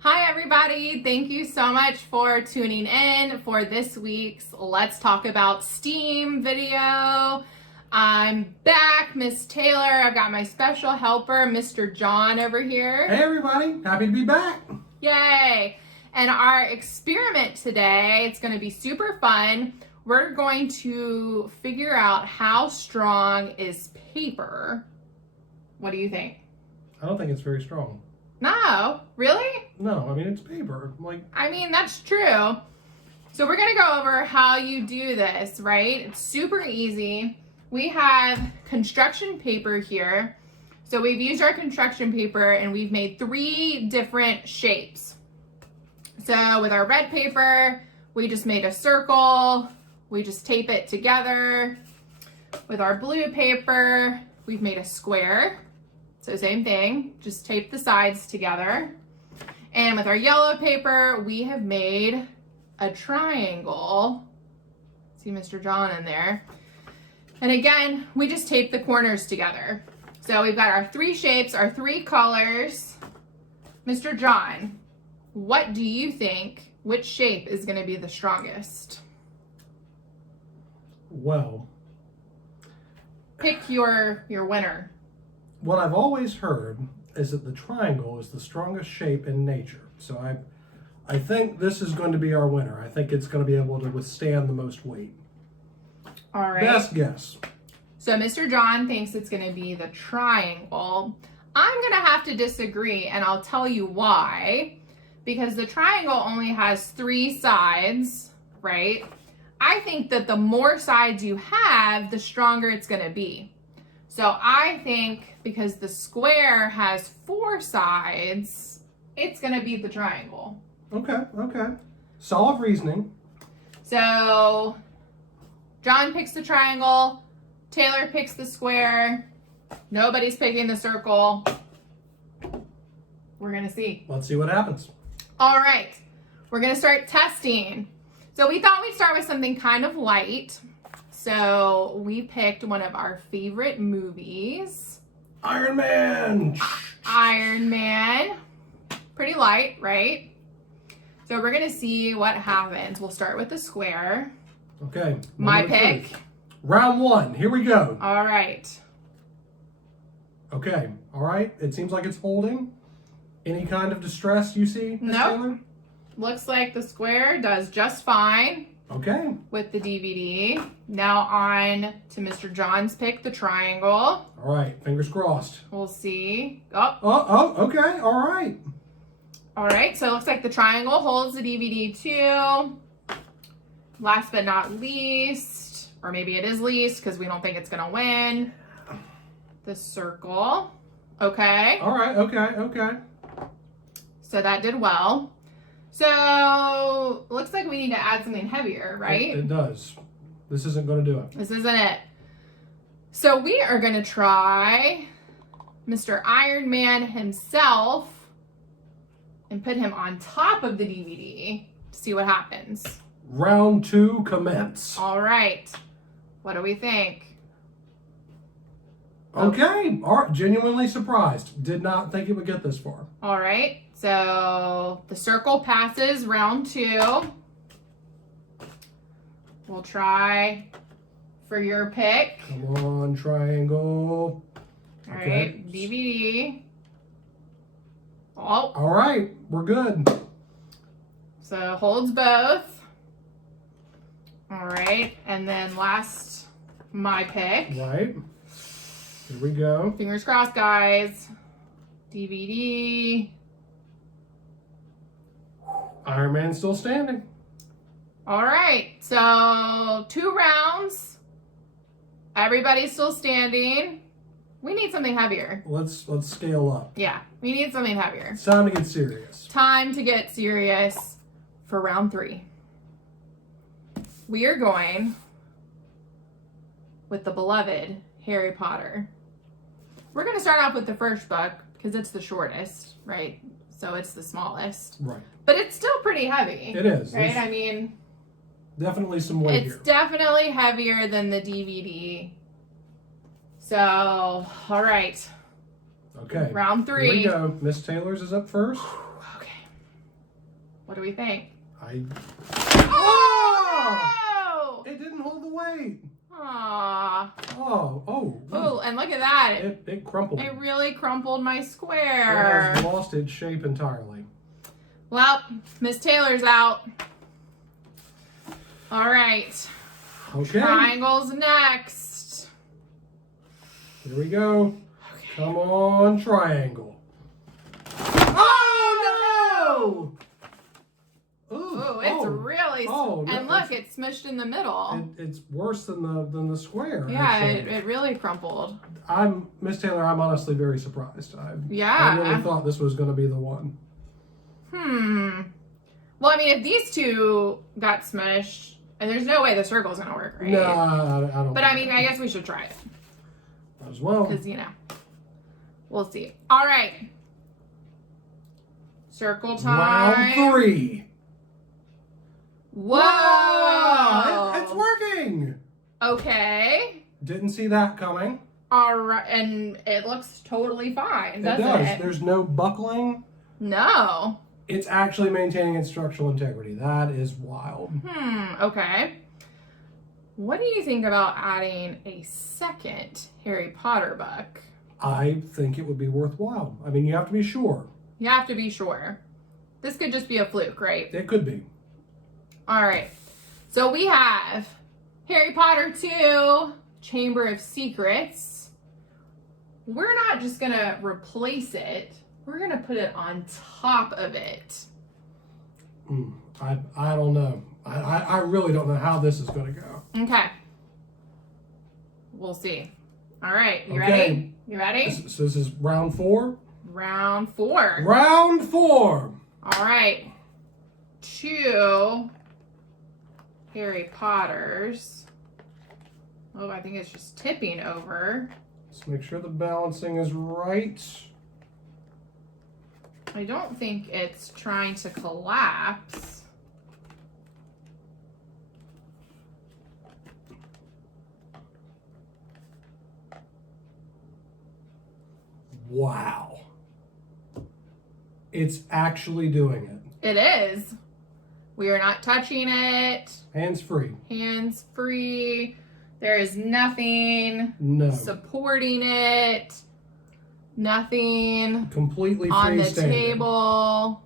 Hi everybody, thank you so much for tuning in for this week's Let's Talk About STEAM video. I'm back, Miss Taylor. I've got my special helper, Mr. John over here. Hey everybody, happy to be back. Yay! And our experiment today, it's going to be super fun. We're going to figure out how strong is paper. What do you think? I don't think it's very strong. No, really? No, I mean it's paper. That's true. So we're going to go over how you do this, right? It's super easy. We have construction paper here. So we've used our construction paper and we've made 3 different shapes. So with our red paper, we just made a circle. We just tape it together. With our blue paper, we've made a square. So same thing, just tape the sides together. And with our yellow paper, we have made a triangle. See Mr. John in there. And again, we just tape the corners together. So we've got our 3 shapes, our 3 colors. Mr. John, what do you think, which shape is going to be the strongest? Well, Pick your winner. what I've always heard is that the triangle is the strongest shape in nature. So I think this is going to be our winner. I think it's going to be able to withstand the most weight. All right. Best guess. So Mr. John thinks it's going to be the triangle. I'm going to have to disagree, and I'll tell you why. Because the triangle only has 3 sides, right? I think that the more sides you have, the stronger it's going to be. So I think because the square has 4 sides, it's going to be the triangle. Okay. Solid reasoning. So John picks the triangle, Taylor picks the square, nobody's picking the circle. We're going to see. Let's see what happens. All right, we're going to start testing. So we thought we'd start with something kind of light. So we picked one of our favorite movies. Iron Man. Iron Man. Pretty light, right? So we're going to see what happens. We'll start with the square. Okay. My pick. Round 1. Here we go. All right. Okay. All right. It seems like it's holding. Any kind of distress you see, Ms. Nope. Taylor? Looks like the square does just fine Okay. with the DVD. Now on to Mr. John's pick, the triangle. All right. Fingers crossed. We'll see. Oh, Okay. All right. all right. So it looks like the triangle holds the DVD too. Last but not least, or maybe it is least because we don't think it's going to win, the circle. Okay. All right. Okay. So that did well. So looks like we need to add something heavier, right? It does. This isn't going to do it. This isn't it. So we are going to try Mr. Iron Man himself and put him on top of the DVD to see what happens. Round 2 commence. All right. What do we think? Okay. All right. Genuinely surprised. Did not think it would get this far. All right. So the circle passes round 2. We'll try for your pick. Come on, triangle. All Okay. right. DVD. Oh, All right. We're good. so holds both. All right. And then last, my pick. Right. Here we go. Fingers crossed, guys. DVD. Iron Man's still standing. All right. So 2 rounds. Everybody's still standing. We need something heavier. Let's scale up. Yeah, we need something heavier. It's time to get serious. Time to get serious for round 3. We are going with the beloved Harry Potter. We're going to start off with the first book because it's the shortest, right? So it's the smallest. Right. But it's still pretty heavy. It is. Right? There's definitely some weight It's here. definitely heavier than the DVD. So, all right. Okay. Round Here we 3. go. Miss Taylor's is up first. Okay. What do we think? Oh! Oh! It didn't hold the weight. Aww. Oh, And look at that. it crumpled. It really crumpled my It square. has lost its shape entirely. Well, Miss Taylor's out. All right. Okay. Triangles next. Here we go. Okay. Come on, triangle. Oh, no! Ooh, it's really. And look, it's smushed in the middle. It's worse than the square. Yeah, actually. it really crumpled. Miss Taylor, I'm honestly very surprised. I Yeah. really thought this was going to be the one. Well, I mean, if these two got smushed, and there's no way the circle's gonna work, right? No, I don't. But I mean, I guess we should try it. Might as well. Because, we'll see. All right. Circle time. Round 3. Whoa! Wow, it's working. Okay. Didn't see that coming. All right, and it looks totally fine, doesn't it does. it? There's no buckling. No. It's actually maintaining its structural integrity. That is wild. Okay. What do you think about adding a second Harry Potter book? I think it would be worthwhile. I mean, you have to be sure. You have to be sure. This could just be a fluke, right? It could be. All right. So we have Harry Potter 2, Chamber of Secrets. We're not just going to replace it. We're going to put it on top of it. I don't know. I really don't know how this is going to go. Okay. We'll see. All right. You Okay. ready? You ready? So this is round 4? Round 4. Round 4! All right. 2 Harry Potters. Oh, I think it's just tipping over. Let's make sure the balancing is right. I don't think it's trying to collapse. Wow. It's actually doing it. It is. We are not touching it. Hands free. Hands free. There is nothing No. supporting it. Nothing Completely on the freestanding. table.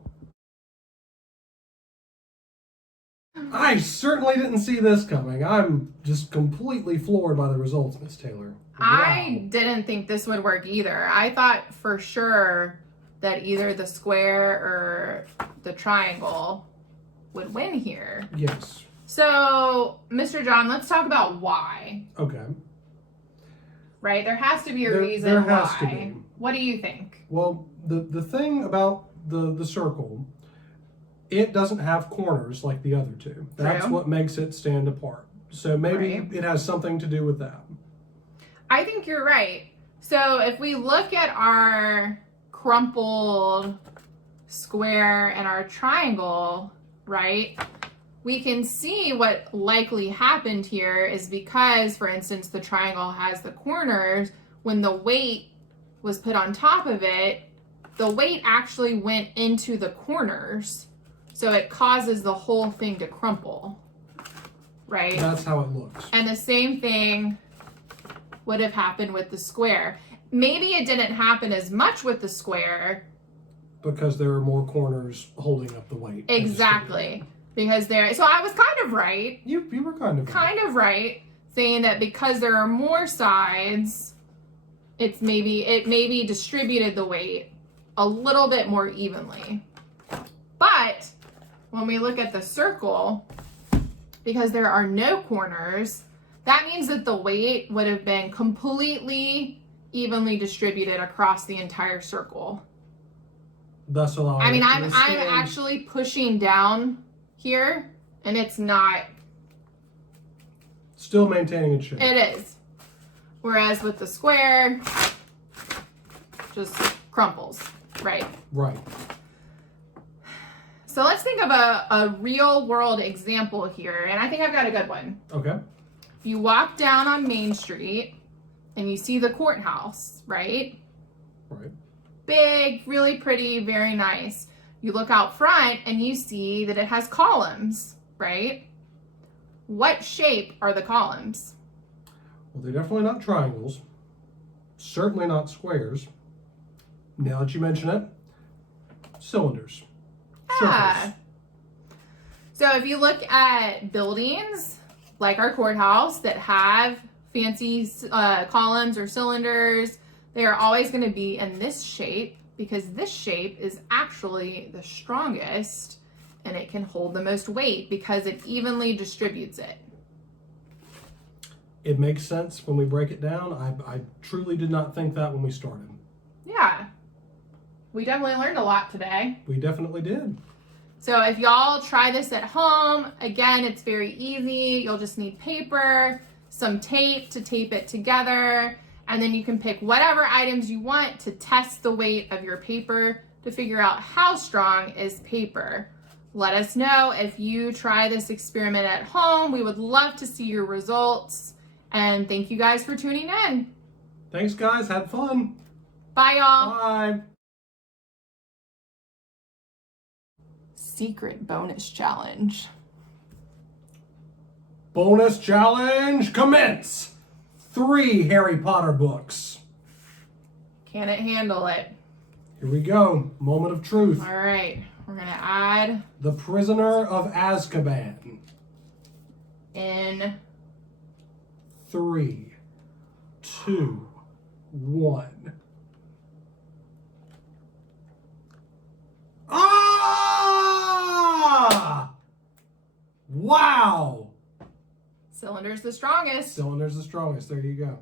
I certainly didn't see this coming. I'm just completely floored by the results, Miss Taylor. I didn't think this would work either. I thought for sure that either the square or the triangle would win here. Yes. So, Mr. John, let's talk about why. Okay. Right? There has to be a reason there why. has to be. What do you think? Well, the thing about the circle, it doesn't have corners like the other two. That's True. what makes it stand apart. So maybe Right. it has something to do with that. I think you're right. So if we look at our crumpled square and our triangle, right, we can see what likely happened here is because, for instance, the triangle has the corners. When the weight was put on top of it, the weight actually went into the corners. So it causes the whole thing to crumple, right? That's how it looks. And the same thing would have happened with the square. Maybe it didn't happen as much with the square. Because there are more corners holding up the weight. Exactly. Because so I was kind of right. You were kind of Right. Saying that because there are more sides, it maybe distributed the weight a little bit more evenly. But when we look at the circle, because there are no corners, that means that the weight would have been completely evenly distributed across the entire circle. Thus allowing. I mean, it to I'm withstand- actually pushing down here, and it's not. Still maintaining its shape. It is. Whereas with the square, just crumples, right? Right. So let's think of a real world example here, and I think I've got a good one. Okay. You walk down on Main Street, and you see the courthouse, right? Right. Big, really pretty, very nice. You look out front and you see that it has columns, right? What shape are the columns? Well, they're definitely not triangles. Certainly not squares. Now that you mention it, cylinders. Yeah. Circles. So if you look at buildings like our courthouse that have fancy columns or cylinders, they are always going to be in this shape because this shape is actually the strongest and it can hold the most weight because it evenly distributes it. It makes sense when we break it down. I truly did not think that when we started. Yeah. We definitely learned a lot today. We definitely did. So if y'all try this at home, again, it's very easy. You'll just need paper, some tape to tape it together, and then you can pick whatever items you want to test the weight of your paper to figure out how strong is paper. Let us know if you try this experiment at home. We would love to see your results. And thank you guys for tuning in. Thanks, guys. Had fun. Bye, y'all. Bye. Secret bonus challenge. Bonus challenge commence. 3 Harry Potter books. Can it handle it? Here we go. Moment of truth. All right. We're going to add The Prisoner of Azkaban. in 3, 2, 1. Ah! Wow! cylinders the strongest. Cylinder's the strongest. There you go.